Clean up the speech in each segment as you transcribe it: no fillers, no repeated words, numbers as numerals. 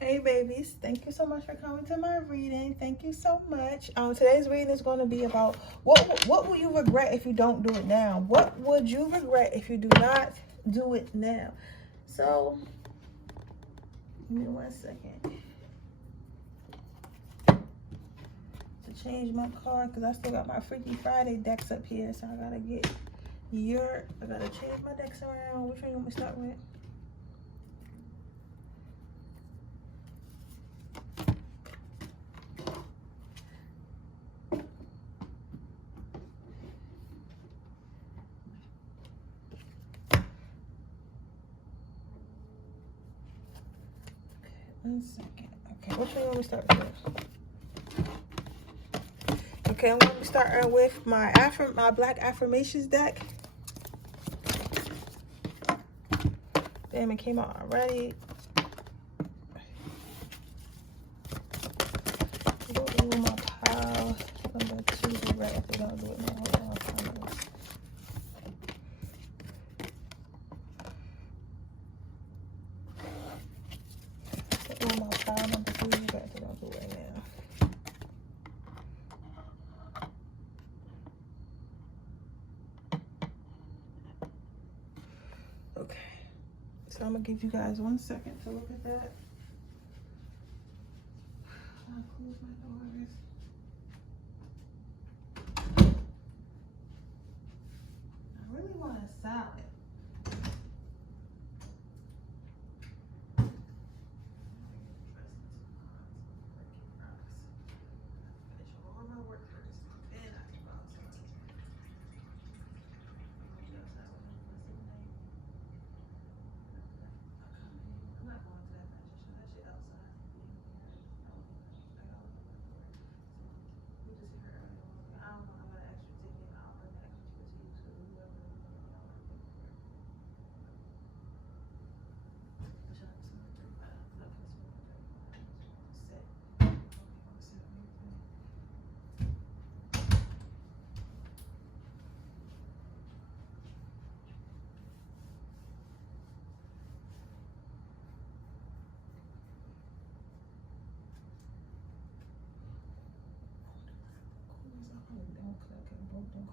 Hey babies, thank you so much for coming to my reading. Thank you so much. Today's reading is going to be about what will you regret if you don't do it now? What would you regret if you do not do it now? So, give me 1 second to change my card because I still got my Freaky Friday decks up here. So I gotta change my decks around. Which one you want me to start with? Okay, 1 second. Okay, which one you want me to start with? Okay, I'm going to be starting with my Black Affirmations deck. Damn, it came out already. Go in my pile. I'm going to choose it right after I'll do it now. Hold on, I'll find it. Go in my pile number 3 right after I'll do it right now. Okay, so I'm gonna give you guys 1 second to look at that. I'll close my doors. I really want a salad.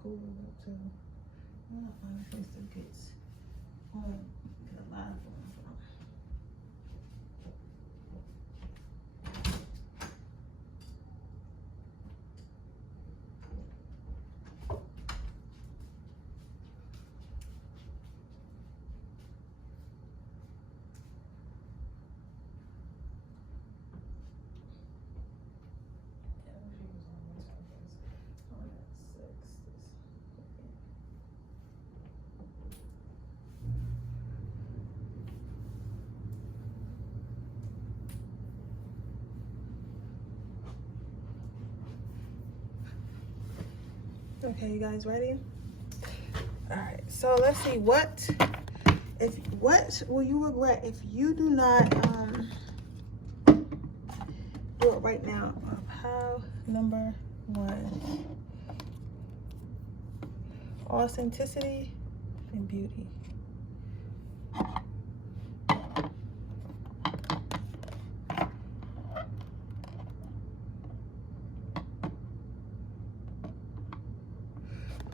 Cool too. I'm gonna find a place that gets home to the live one from. Okay, you guys ready? All right, so let's see what will you regret if you do not do it right now? Pile number 1: authenticity and beauty.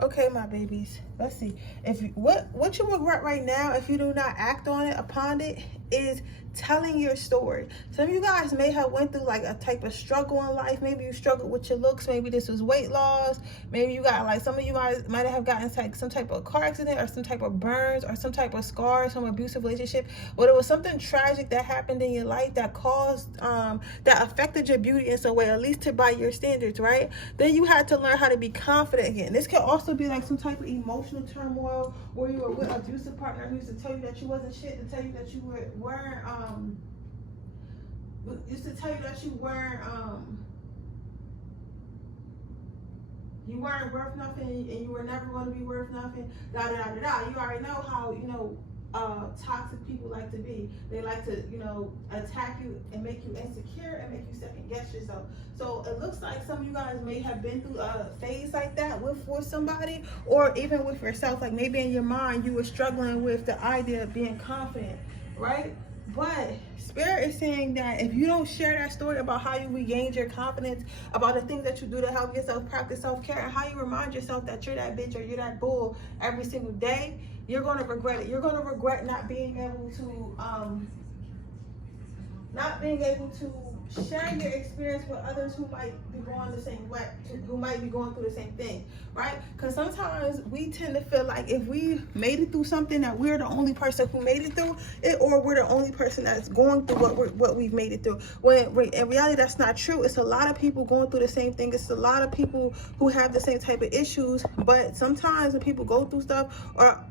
Okay, my babies, let's see. If what you regret right now if you do not act on it upon it is telling your story. Some of you guys may have went through like a type of struggle in life. Maybe you struggled with your looks. Maybe this was weight loss. Maybe you got like, some of you guys might have gotten like some type of car accident or some type of burns or some type of scar, some abusive relationship, or there was something tragic that happened in your life that caused that affected your beauty in some way, at least by your standards, right? Then you had to learn how to be confident again. This could also be like some type of emotional turmoil, or you were with an abusive partner who used to tell you that you wasn't shit, to tell you that you weren't you weren't worth nothing, and you were never going to be worth nothing, da da da da da. You already know how, toxic people like to be. They like to, attack you and make you insecure and make you second guess yourself. So it looks like some of you guys may have been through a phase like that with somebody, or even with yourself. Like maybe in your mind you were struggling with the idea of being confident, right? But Spirit is saying that if you don't share that story about how you regained your confidence, about the things that you do to help yourself practice self-care, and how you remind yourself that you're that bitch or you're that bull every single day, you're going to regret it. You're going to regret not being able to share your experience with others who might be going the same way, who might be going through the same thing, right? Because sometimes we tend to feel like if we made it through something, that we're the only person who made it through it, or we're the only person that's going through what we've made it through. When in reality, that's not true. It's a lot of people going through the same thing. It's a lot of people who have the same type of issues. But sometimes when people go through stuff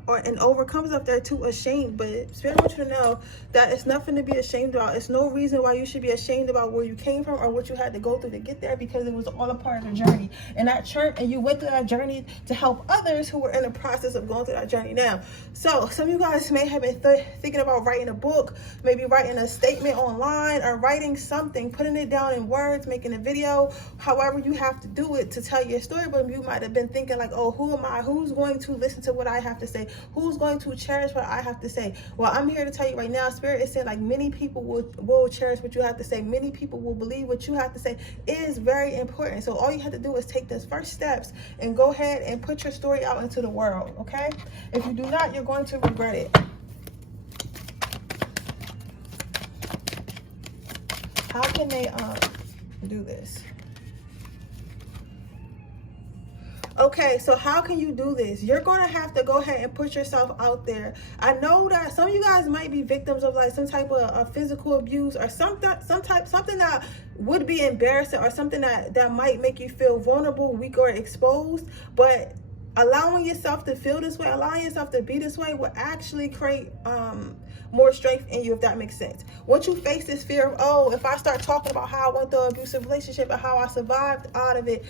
and overcome stuff, they're too ashamed. But Spirit wants you to know that it's nothing to be ashamed about. It's no reason why you should be ashamed about where you came from or what you had to go through to get there, because it was all a part of the journey. And you went through that journey to help others who were in the process of going through that journey now. So some of you guys may have been thinking about writing a book, maybe writing a statement online, or writing something, putting it down in words, making a video, however you have to do it to tell your story. But you might have been thinking like, oh, who am I? Who's going to listen to what I have to say? Who's going to cherish what I have to say? Well, I'm here to tell you right now, Spirit is saying like many people will cherish what you have to say. Many people will believe what you have to say is very important. So all you have to do is take those first steps and go ahead and put your story out into the world, okay? If you do not, you're going to regret it. How can they do this? Okay, so how can you do this? You're going to have to go ahead and put yourself out there. I know that some of you guys might be victims of like some type of physical abuse, or something that would be embarrassing, or something that might make you feel vulnerable, weak, or exposed. But allowing yourself to feel this way, allowing yourself to be this way, will actually create more strength in you, if that makes sense. Once you face this fear of, oh, if I start talking about how I went through an abusive relationship and how I survived out of it,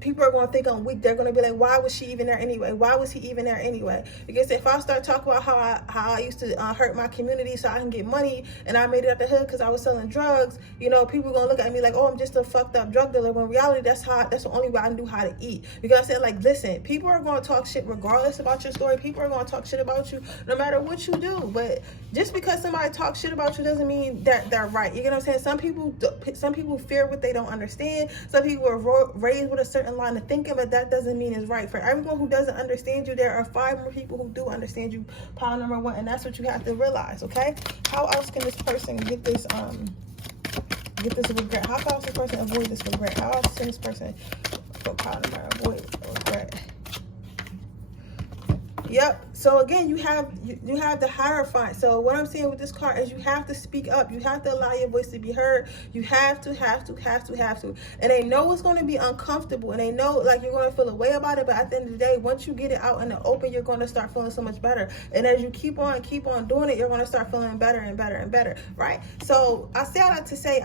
people are going to think I'm weak. They're going to be like, why was she even there anyway? Why was he even there anyway? Because if I start talking about how I used to hurt my community so I can get money, and I made it out the hood because I was selling drugs, you know, people are going to look at me like, oh, I'm just a fucked up drug dealer. When in reality, that's the only way I knew how to eat. Because I said, like, listen, people are going to talk shit regardless about your story. People are going to talk shit about you no matter what you do. But just because somebody talks shit about you doesn't mean that they're right. You get what I'm saying? Some people fear what they don't understand. Some people are raised with a certain line of thinking, but that doesn't mean it's right. For everyone who doesn't understand you, there are 5 more people who do understand you. Pile number 1, and that's what you have to realize. Okay, how else can this person get this regret? How else this person avoid this regret? How else can this person go pile number avoid regret? Yep. So again, you have the Hierophant. So what I'm saying with this card is you have to speak up. You have to allow your voice to be heard. You have to. And they know it's going to be uncomfortable, and they know like you're going to feel a way about it. But at the end of the day, once you get it out in the open, you're going to start feeling so much better. And as you keep on doing it, you're going to start feeling better and better and better. Right. So I say that to say,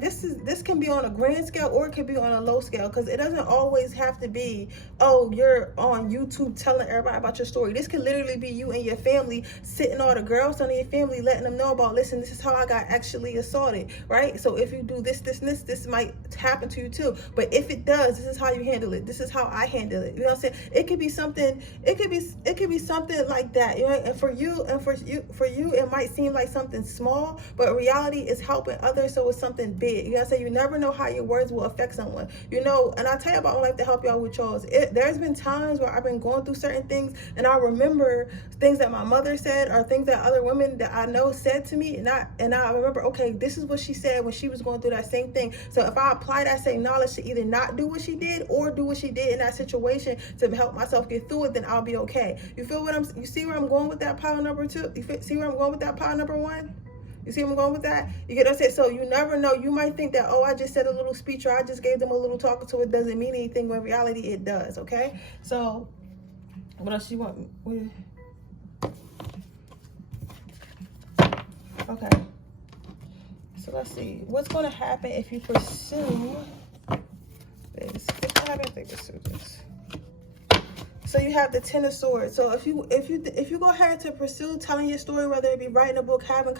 this can be on a grand scale, or it can be on a low scale, because it doesn't always have to be, oh, you're on YouTube telling everybody about your story. This could literally be you and your family sitting all the girls on your family, letting them know about, listen, this is how I got actually assaulted, right? So if you do this might happen to you too. But if it does, this is how you handle it. This is how I handle it. You know what I'm saying? It could be something like that. You know, and for you, it might seem like something small, but in reality is helping others, so it's something big. You know what I'm saying? You never know how your words will affect someone. You know, and I tell you about my life to help y'all with y'all's. There's been times where I've been going through certain things, and I remember things that my mother said, or things that other women that I know said to me, and I remember, okay, this is what she said when she was going through that same thing. So if I apply that same knowledge to either not do what she did or do what she did in that situation to help myself get through it, then I'll be okay. You see where I'm going with that pile number 2? See where I'm going with that pile number 1? You see where I'm going with that? You get what I'm saying? So you never know. You might think that, oh, I just said a little speech, or I just gave them a little talk, so it doesn't mean anything, when in reality it does, okay? So what else you want? Okay. So let's see. What's going to happen if you pursue this? What's going to happen if they pursue this? So you have the Ten of Swords. So if you go ahead to pursue telling your story, whether it be writing a book, having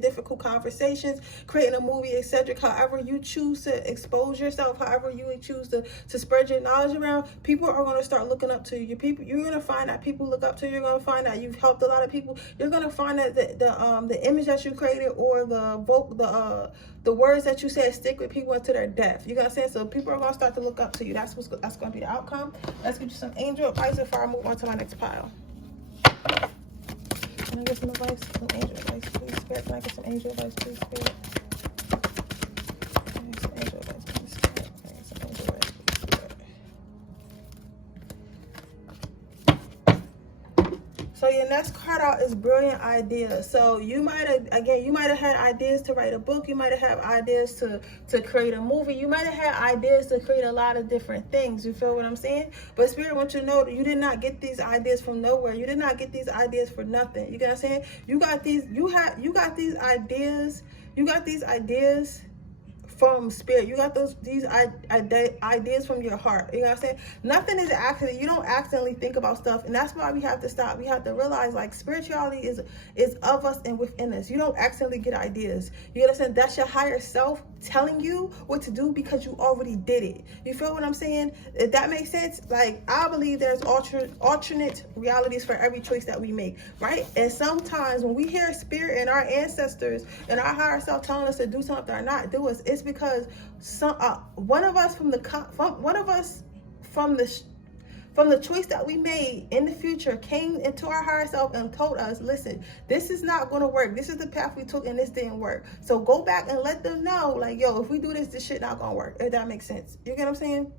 difficult conversations, creating a movie, etc., however you choose to expose yourself, however you choose to spread your knowledge around, people are going to start looking up to you. You're going to find that people look up to you. You're going to find that you've helped a lot of people. You're going to find that the image that you created or the words that you said stick with people until their death. You know what I'm saying? So people are going to start to look up to you. That's going to be the outcome. Let's get you some angel advice before I move on to my next pile. Can I get some advice? Some angel advice, please, Spirit. Can I get some angel advice, please, Spirit? Some angel advice, please, Spirit. Can I get some angel advice, please, Spirit? So your next card out is brilliant ideas. So you might have had ideas to write a book. You might have had ideas to create a movie. You might have had ideas to create a lot of different things. You feel what I'm saying? But Spirit wants you to know that you did not get these ideas from nowhere. You did not get these ideas for nothing. You get what I'm saying? You got these ideas from Spirit. You got these ideas from your heart. You know what I'm saying? Nothing is accident. You don't accidentally think about stuff, and that's why we have to stop. We have to realize, like, spirituality is of us and within us. You don't accidentally get ideas. You understand? That's your higher self telling you what to do because you already did it. You feel what I'm saying? If that makes sense? Like, I believe there's alternate realities for every choice that we make, right? And sometimes when we hear Spirit and our ancestors and our higher self telling us to do something or not do us, it's because one of us from the choice that we made in the future came into our higher self and told us, listen, this is not going to work. This is the path we took and this didn't work. So go back and let them know, like, yo, if we do this shit not going to work. If that makes sense. You get what I'm saying?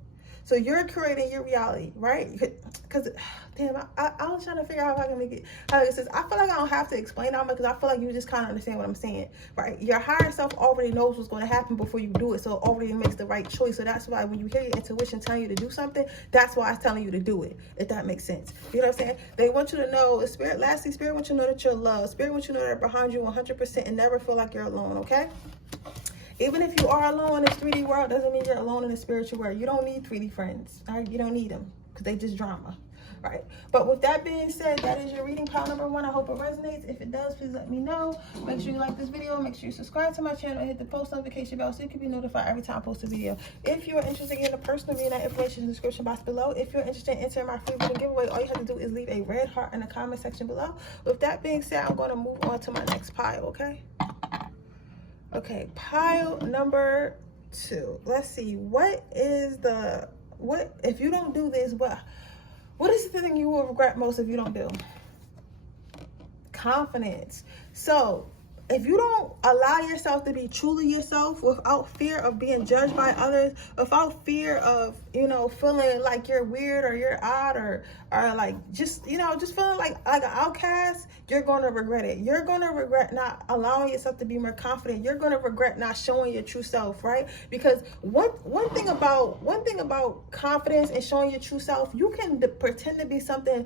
So you're creating your reality, right? Because, damn, I was trying to figure out how I can make it. How it says, I feel like I don't have to explain that much because I feel like you just kind of understand what I'm saying, right? Your higher self already knows what's going to happen before you do it, so it already makes the right choice. So that's why when you hear your intuition telling you to do something, that's why it's telling you to do it, if that makes sense. You know what I'm saying? They want you to know, Spirit wants you to know that you're loved. Spirit wants you to know that they're behind you 100% and never feel like you're alone, okay? Even if you are alone in this 3D world, doesn't mean you're alone in the spiritual world. You don't need 3D friends. All right? You don't need them because they just drama. Right? But with that being said, that is your reading pile number 1. I hope it resonates. If it does, please let me know. Make sure you like this video. Make sure you subscribe to my channel and hit the post notification bell so you can be notified every time I post a video. If you're interested in a personal reading, that information in the description box below. If you're interested in entering my free reading giveaway, all you have to do is leave a red heart in the comment section below. With that being said, I'm going to move on to my next pile, okay? Okay, pile number 2. Let's see. What if you don't do this, what is the thing you will regret most if you don't do? Confidence. So if you don't allow yourself to be truly yourself without fear of being judged by others, without fear of, feeling like you're weird or you're odd or like just feeling like an outcast, you're going to regret it. You're going to regret not allowing yourself to be more confident. You're going to regret not showing your true self, right? Because one thing about confidence and showing your true self, you can pretend to be something.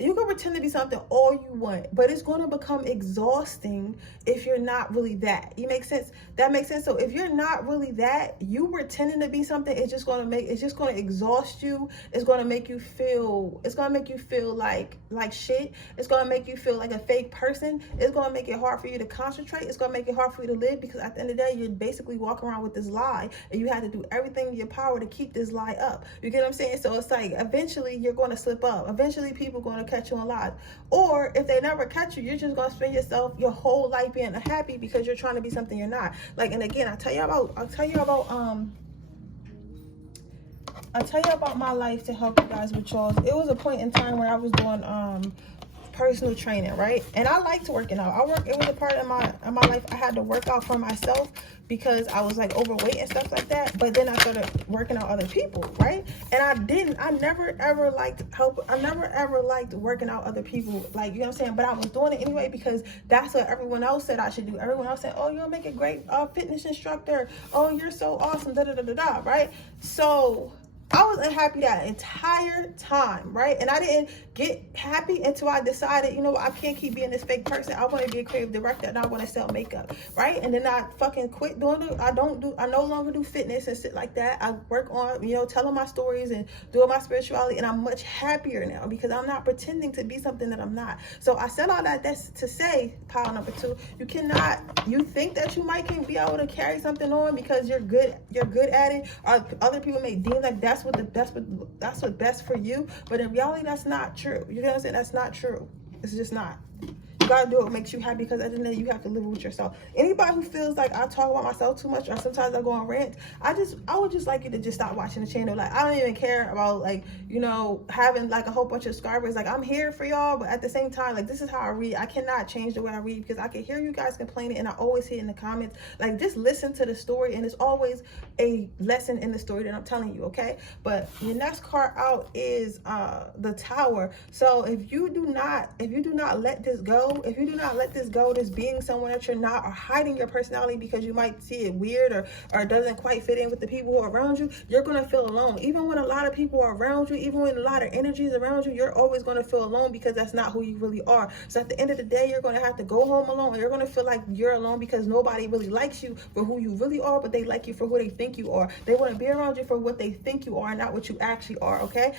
You can pretend to be something all you want, but it's going to become exhausting if you're not really that. You make sense? That makes sense. So if you're not really that, you pretending to be something, it's just going to exhaust you. It's going to make you feel like shit. It's going to make you feel like a fake person. It's going to make it hard for you to concentrate. It's going to make it hard for you to live because at the end of the day, you're basically walking around with this lie and you have to do everything in your power to keep this lie up. You get what I'm saying? So it's like, eventually you're going to slip up. Eventually people are going to catch you on lies. Or if they never catch you, you're just going to spend your whole life being happy because you're trying to be something you're not. Like, and again, I'll tell you about my life to help you guys with y'all. It was a point in time where I was doing personal training, right? And I liked working out. It was a part of my life. I had to work out for myself because I was like overweight and stuff like that. But then I started working out other people, right? And I never ever liked working out other people, like, you know what I'm saying? But I was doing it anyway because that's what everyone else said I should do. Everyone else said, oh, you'll make a great fitness instructor. Oh, you're so awesome, da da da da da, right? So I was unhappy that entire time, right? And I didn't get happy until I decided, you know what, I can't keep being this fake person. I want to be a creative director and I want to sell makeup, right? And then I fucking quit doing it. I no longer do fitness and shit like that. I work on, you know, telling my stories and doing my spirituality, and I'm much happier now because I'm not pretending to be something that I'm not. So I said all that that's to say, pile number 2, you think that you might can be able to carry something on because you're good at it, or other people may deem like that's what's best for you, but in reality that's not true. You know what I'm saying? That's not true. It's just not. You gotta do what makes you happy, because at the end of the day, you have to live with yourself. Anybody who feels like I talk about myself too much, or sometimes I go on rants, I would just like you to just stop watching the channel. Like, I don't even care about, like, you know, having like a whole bunch of subscribers. Like, I'm here for y'all, but at the same time, like, this is how I read. I cannot change the way I read because I can hear you guys complaining, and I always hear in the comments, like, just listen to the story, and it's always a lesson in the story that I'm telling you, okay? But your next card out is the Tower. So if you do not let this go, if you do not let this go, this being someone that you're not, or hiding your personality because you might see it weird or doesn't quite fit in with the people who are around you, you're going to feel alone. Even when a lot of people are around you, even when a lot of energy is around you, you're always going to feel alone because that's not who you really are. So at the end of the day, you're going to have to go home alone, and you're going to feel like you're alone because nobody really likes you for who you really are, but they like you for who they think you are. They want to be around you for what they think you are, not what you actually are, okay?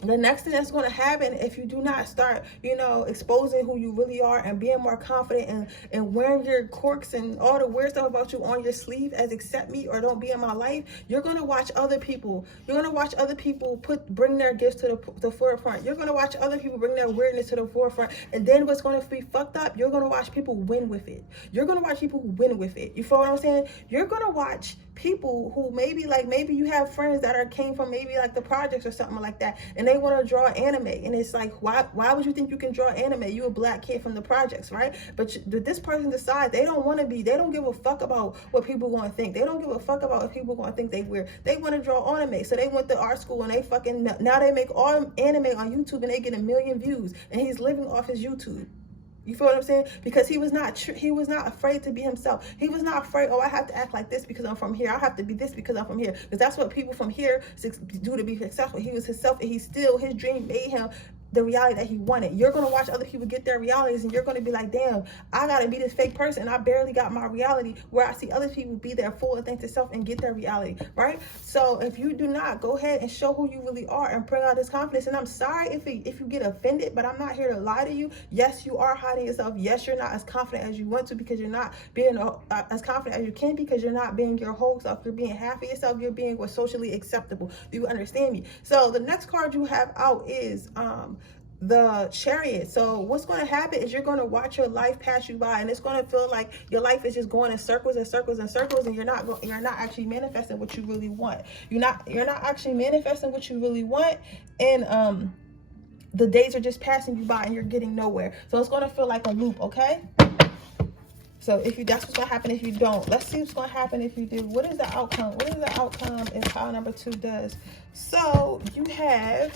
The next thing that's going to happen if you do not start, you know, exposing who you really are and being more confident and wearing your quirks and all the weird stuff about you on your sleeve as accept me or don't be in my life, you're going to watch other people. You're going to watch other people bring their gifts to the forefront. You're going to watch other people bring their weirdness to the forefront. And then what's going to be fucked up, you're going to watch people win with it. You're going to watch people who win with it. You feel what I'm saying? You're going to watch people who maybe you have friends that came from maybe like the projects or something like that, and they want to draw anime, and it's like, why would you think you can draw anime? You a black kid from the projects, right? But this person decides they don't give a fuck about what people going to think. They don't give a fuck about if people going to think they weird. They want to draw anime, so they went to art school, and now they make all anime on YouTube, and they get 1 million views, and he's living off his YouTube. You feel what I'm saying? Because he was not afraid to be himself. He was not afraid, oh, I have to act like this because I'm from here. I have to be this because I'm from here. Because that's what people from here do to be successful. He was himself, and his dream made him the reality that he wanted. You're going to watch other people get their realities, and you're going to be like, damn, I got to be this fake person. I barely got my reality, where I see other people be their full authentic self and get their reality, right? So if you do not, go ahead and show who you really are and bring out this confidence. And I'm sorry if you get offended, but I'm not here to lie to you. Yes, you are hiding yourself. Yes, you're not as confident as you want to because you're not being as confident as you can, because you're not being your whole self. You're being half of yourself. You're being what's socially acceptable. Do you understand me? So the next card you have out is the Chariot. So what's going to happen is you're going to watch your life pass you by, and it's going to feel like your life is just going in circles and circles and circles, and you're not actually manifesting what you really want. You're not actually manifesting what you really want, and the days are just passing you by and you're getting nowhere. So it's going to feel like a loop, okay? So that's what's going to happen if you don't. Let's see what's going to happen if you do. What is the outcome? What is the outcome if pile number 2 does? So you have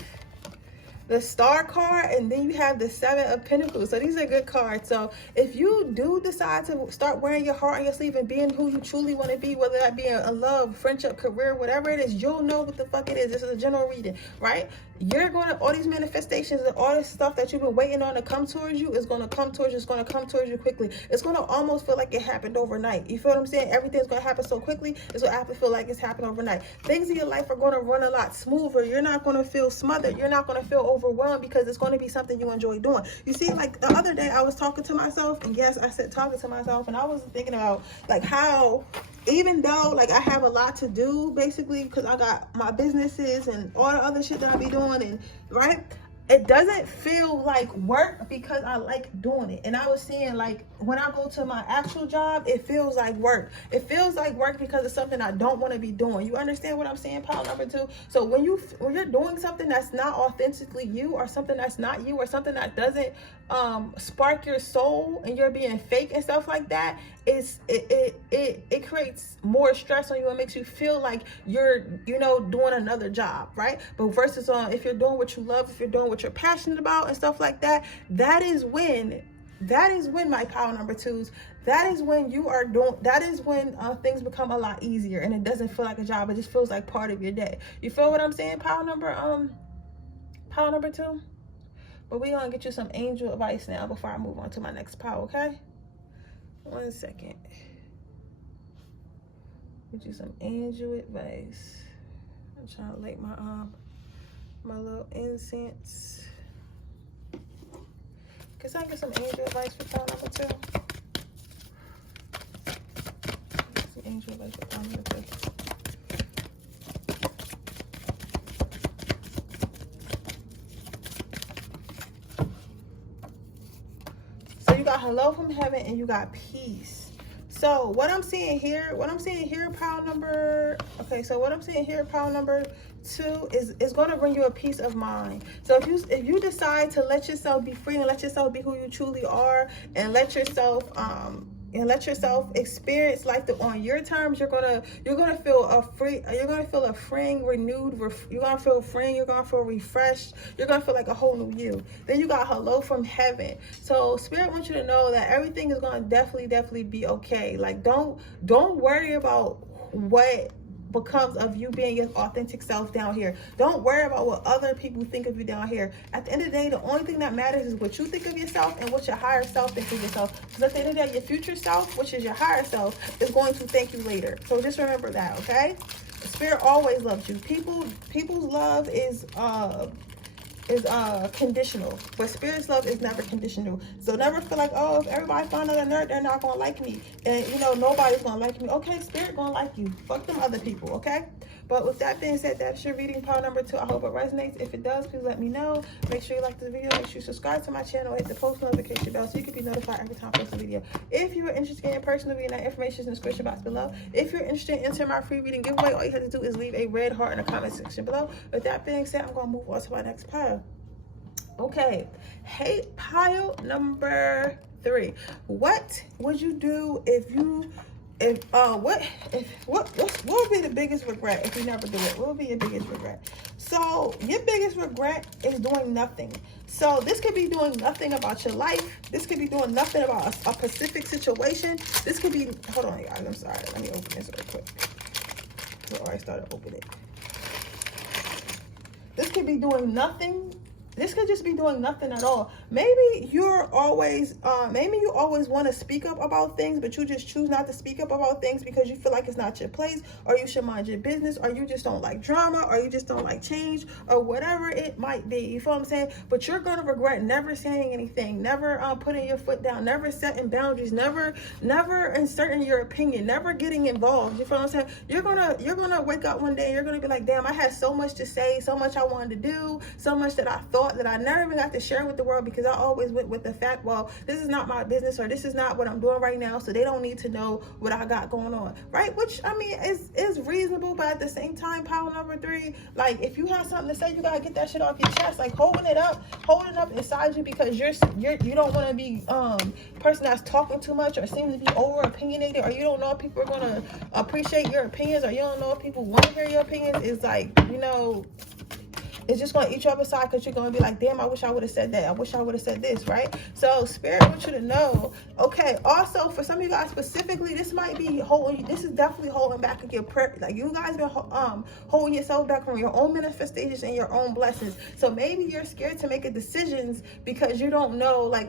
the Star card, and then you have the 7 of Pentacles. So these are good cards. So if you do decide to start wearing your heart on your sleeve and being who you truly want to be, whether that be a love, friendship, career, whatever it is, you'll know what the fuck it is. This is a general reading, right? You're going to, all these manifestations and all this stuff that you've been waiting on to come towards you is going to come towards you. It's going to come towards you quickly. It's going to almost feel like it happened overnight. You feel what I'm saying? Everything's going to happen so quickly. It's going to have to feel like it's happened overnight. Things in your life are going to run a lot smoother. You're not going to feel smothered. You're not going to feel overwhelmed because it's going to be something you enjoy doing. You see, like the other day I was talking to myself, and yes, I said talking to myself, and I was thinking about like how, even though like I have a lot to do basically because I got my businesses and all the other shit that I be doing, and right, it doesn't feel like work because I like doing it. And I was seeing like when I go to my actual job, it feels like work. It feels like work because it's something I don't want to be doing. You understand what I'm saying, pile number 2? So when you're doing something that's not authentically you, or something that's not you, or something that doesn't spark your soul, and you're being fake and stuff like that, it creates more stress on you and makes you feel like you're doing another job, right? But versus if you're doing what you love, if you're doing what you're passionate about and stuff like that, that is when That is when, my power number twos, that is when you are doing, that is when things become a lot easier and it doesn't feel like a job. It just feels like part of your day. You feel what I'm saying, power number two? But we're going to get you some angel advice now before I move on to my next power, okay? 1 second. Get you some angel advice. I'm trying to light my little incense. Can I get some angel advice for power number two? Some angel advice for power number two. So you got hello from heaven and you got peace. So what I'm seeing here, power number, okay, so what I'm seeing here, power number two is going to bring you a peace of mind. So if you decide to let yourself be free and let yourself be who you truly are and let yourself experience life on your terms, you're gonna feel a freeing, renewed, you're gonna feel freeing, you're gonna feel refreshed, you're gonna feel like a whole new you. Then you got hello from heaven. So spirit wants you to know that everything is gonna definitely be okay. Like don't worry about what becomes of you being your authentic self down here. Don't worry about what other people think of you down here. At the end of the day, the only thing that matters is what you think of yourself and what your higher self thinks of yourself. Because at the end of the day, your future self, which is your higher self, is going to thank you later. So just remember that, okay? Spirit always loves you. People's love is conditional, but spirit's love is never conditional. So never feel like, oh, if everybody find out a nerd, they're not gonna like me, and nobody's gonna like me. Okay, spirit gonna like you. Fuck them other people, okay? But with that being said, that's your reading, power number two. I hope it resonates. If it does, please let me know. Make sure you like this video. Make sure you subscribe to my channel. Hit the post notification bell so you can be notified every time I post a video. If you are interested in personal reading, that information is in the description box below. If you're interested in entering my free reading giveaway, all you have to do is leave a red heart in the comment section below. With that being said, I'm gonna move on to my next pile. Okay, hey, pile number three. What would you do what would be the biggest regret if you never do it? What would be your biggest regret? So your biggest regret is doing nothing. So this could be doing nothing about your life. This could be doing nothing about a specific situation. This could be, hold on guys, I'm sorry. Let me open this real quick. Oh, I started opening it. This could be doing nothing. This could just be doing nothing at all. Maybe you always want to speak up about things, but you just choose not to speak up about things because you feel like it's not your place, or you should mind your business, or you just don't like drama, or you just don't like change, or whatever it might be. You feel what I'm saying? But you're gonna regret never saying anything, never putting your foot down, never setting boundaries, never inserting your opinion, never getting involved. You feel what I'm saying? You're gonna wake up one day and you're gonna be like, damn, I had so much to say, so much I wanted to do, so much that I thought that I never even got to share with the world because I always went with the fact, well, this is not my business, or this is not what I'm doing right now, so they don't need to know what I got going on, right? Which, I mean, is reasonable, but at the same time, power number three, like, if you have something to say, you gotta get that shit off your chest. Like, holding it up inside you because you don't want to be person that's talking too much or seem to be over opinionated, or you don't know if people are gonna appreciate your opinions, or you don't know if people want to hear your opinions, is like, it's just going to eat you up inside because you're going to be like, damn, I wish I would have said that. I wish I would have said this, right? So spirit wants you to know. Okay, also, for some of you guys specifically, this is definitely holding back your prayer. Like, you guys been holding yourself back from your own manifestations and your own blessings. So maybe you're scared to make decisions because you don't know, like,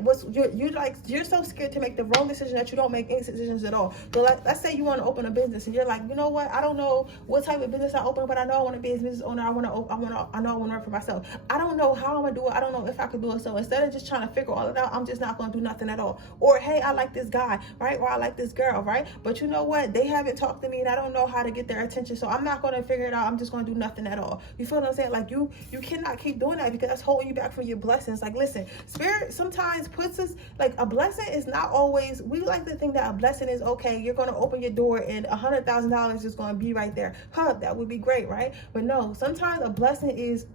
you're so scared to make the wrong decision that you don't make any decisions at all. So let's say you want to open a business and you're like, you know what? I don't know what type of business I open, but I know I want to be a business owner. I know I want to work for myself. I don't know how I'm gonna do it. I don't know if I could do it. So instead of just trying to figure all it out, I'm just not gonna do nothing at all. Or, hey, I like this guy, right? Or I like this girl, right? But you know what? They haven't talked to me and I don't know how to get their attention. So I'm not gonna figure it out. I'm just gonna do nothing at all. You feel what I'm saying? Like, you cannot keep doing that because that's holding you back from your blessings. Like, listen, spirit sometimes puts us, like, a blessing is not always, we like to think that a blessing is, okay, you're gonna open your door and $100,000 is gonna be right there. That would be great, right? But no, sometimes a blessing is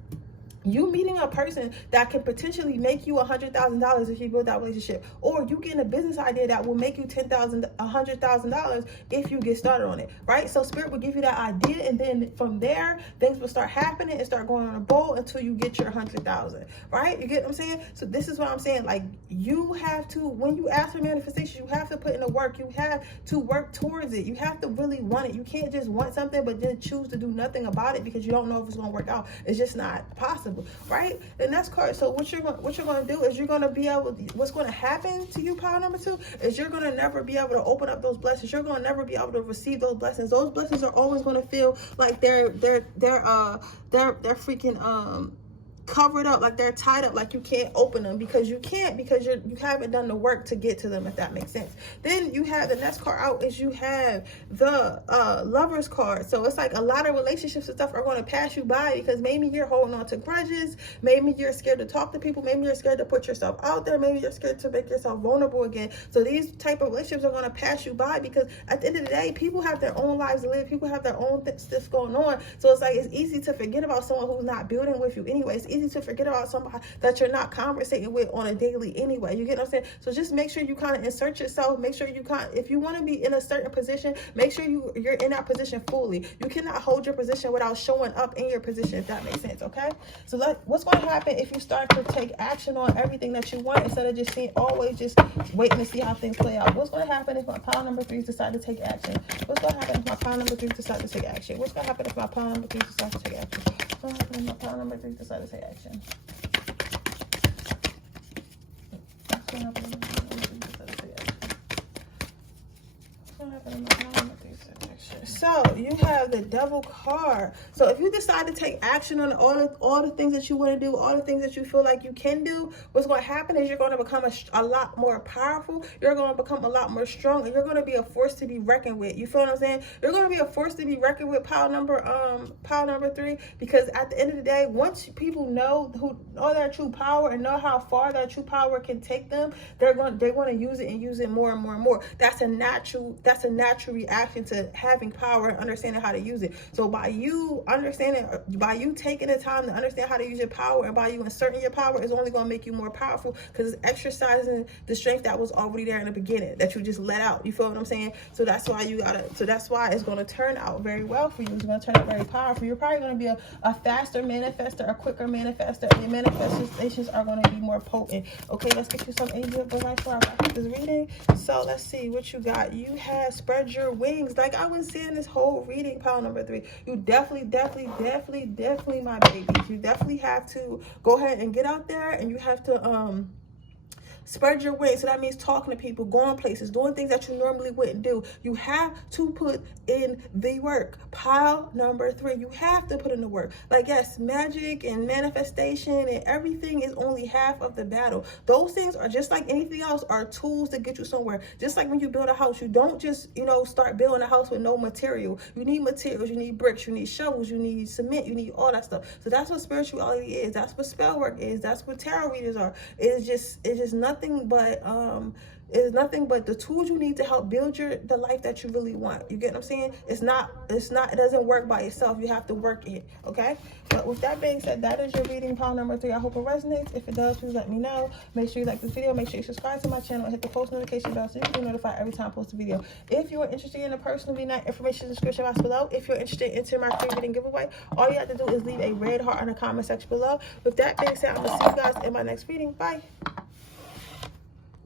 You meeting a person that can potentially make you $100,000 if you build that relationship, or you getting a business idea that will make you $100,000 if you get started on it, right? So spirit will give you that idea, and then from there things will start happening and start going on a bowl until you get your 100,000, right? You get what I'm saying? So this is what I'm saying. Like, you have to, when you ask for manifestation, you have to put in the work. You have to work towards it. You have to really want it. You can't just want something but then choose to do nothing about it because you don't know if it's going to work out. It's just not possible, right? And that's card. So what you're going to do is you're going to be able, what's going to happen to you, pile number 2, is you're going to never be able to open up those blessings. You're going to never be able to receive those blessings. Those blessings are always going to feel like they're freaking covered up, like they're tied up, like you can't open them because you haven't done the work to get to them, if that makes sense. Then you have the next card out is you have the Lovers card. So it's like a lot of relationships and stuff are going to pass you by because maybe you're holding on to grudges, maybe you're scared to talk to people, maybe you're scared to put yourself out there, maybe you're scared to make yourself vulnerable again. So these type of relationships are going to pass you by because at the end of the day, people have their own lives to live, people have their own stuff going on. So it's like it's easy to forget about someone who's not building with you anyway. It's easy to forget about somebody that you're not conversating with on a daily anyway. You get what I'm saying? So just make sure you kind of insert yourself. Make sure you if you want to be in a certain position, make sure you're in that position fully. You cannot hold your position without showing up in your position, if that makes sense, okay? So what's going to happen if you start to take action on everything that you want instead of just always just waiting to see how things play out? What's going to happen if my pile number 3s decide to take action? What's going to happen if my pile number 3s decide to take action? What's going to happen if my pile number 3s decide to take action? What's going to happen if my pile number 3s decide to take action? So you have the Devil card. So if you decide to take action on all the things that you want to do, all the things that you feel like you can do, what's going to happen is you're going to become a lot more powerful. You're going to become a lot more strong, and you're going to be a force to be reckoned with. You feel what I'm saying? You're going to be a force to be reckoned with, pile number 3, because at the end of the day, once people know their true power and know how far their true power can take them, they're going to use it and use it more and more and more. That's a natural reaction to having power and understanding how to use it. So by you taking the time to understand how to use your power, and by you inserting your power, is only going to make you more powerful because it's exercising the strength that was already there in the beginning that you just let out. You feel what I'm saying? So that's why it's going to turn out very well for you. It's going to turn out very powerful. You're probably going to be a faster manifester, a quicker manifester, and your manifestations are going to be more potent. Okay, let's get you some angel advice for our practice reading. So let's see what you got. You have spread your wings. Like I was saying this whole reading, pile number 3, you definitely, my babies, you definitely have to go ahead and get out there, and you have to spread your wings. So that means talking to people, going places, doing things that you normally wouldn't do. You have to put in the work. Pile number 3, you have to put in the work. Like, yes, magic and manifestation and everything is only half of the battle. Those things are just like anything else, are tools to get you somewhere. Just like when you build a house, you don't just, start building a house with no material. You need materials, you need bricks, you need shovels, you need cement, you need all that stuff. So that's what spirituality is. That's what spell work is. That's what tarot readers are. It's just nothing but the tools you need to help build the life that you really want. You get what I'm saying? It doesn't work by itself. You have to work it, okay? But with that being said, that is your reading, pile number 3. I hope it resonates. If it does, please let me know. Make sure you like this video. Make sure you subscribe to my channel and hit the post notification bell so you can be notified every time I post a video. If you're interested in a personal reading, information in the description box below. If you're interested in entering my free reading giveaway, all you have to do is leave a red heart in the comment section below. With that being said, I'm going to see you guys in my next reading. Bye.